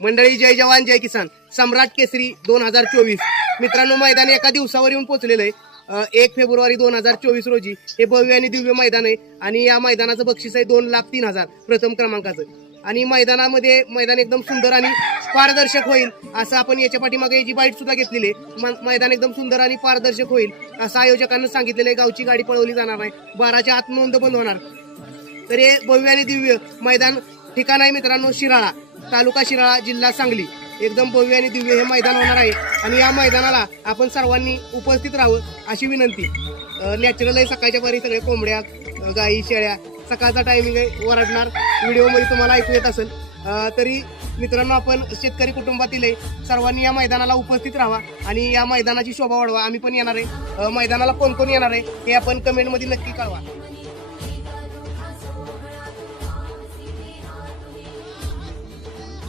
मंडळी जय जवान जय किसान. सम्राट केसरी दोन हजार चोवीस. मित्रांनो मैदान एका दिवसावर येऊन पोहोचलेलं आहे. एक फेब्रुवारी दोन हजार चोवीस रोजी हे भव्य आणि दिव्य मैदान आहे आणि या मैदानाचं बक्षीस आहे दोन लाख तीन हजार प्रथम क्रमांकाचं. आणि मैदानामध्ये मैदान एकदम सुंदर आणि पारदर्शक होईल असं आपण याच्या पाठीमागे याची बाईट सुद्धा घेतलेली आहे. मैदान एकदम सुंदर आणि पारदर्शक होईल असं आयोजकांना सांगितलेलं आहे. गावची गाडी पळवली जाणार नाही बाराच्या आत नोंद बंद होणार. तर हे भव्य आणि दिव्य मैदान ठिकाण आहे मित्रांनो शिराळा. तालुका शिराळा जिल्हा सांगली. एकदम भव्य आणि दिव्य हे मैदान होणार आहे. आणि या मैदानाला आपण सर्वांनी उपस्थित राहावं अशी विनंती. नॅचरल आहे सकाळच्या पारी सगळ्या कोंबड्या गाई शेळ्या. सकाळचा टायमिंग आहे वरडणार व्हिडिओमध्ये तुम्हाला ऐकू येत असेल. तरी मित्रांनो आपण शेतकरी कुटुंबातील आहे. सर्वांनी या मैदानाला उपस्थित राहा आणि या मैदानाची शोभा वाढवा. आम्ही पण येणार आहे. मैदानाला कोण कोण येणार आहे हे आपण कमेंटमध्ये नक्की कळवा.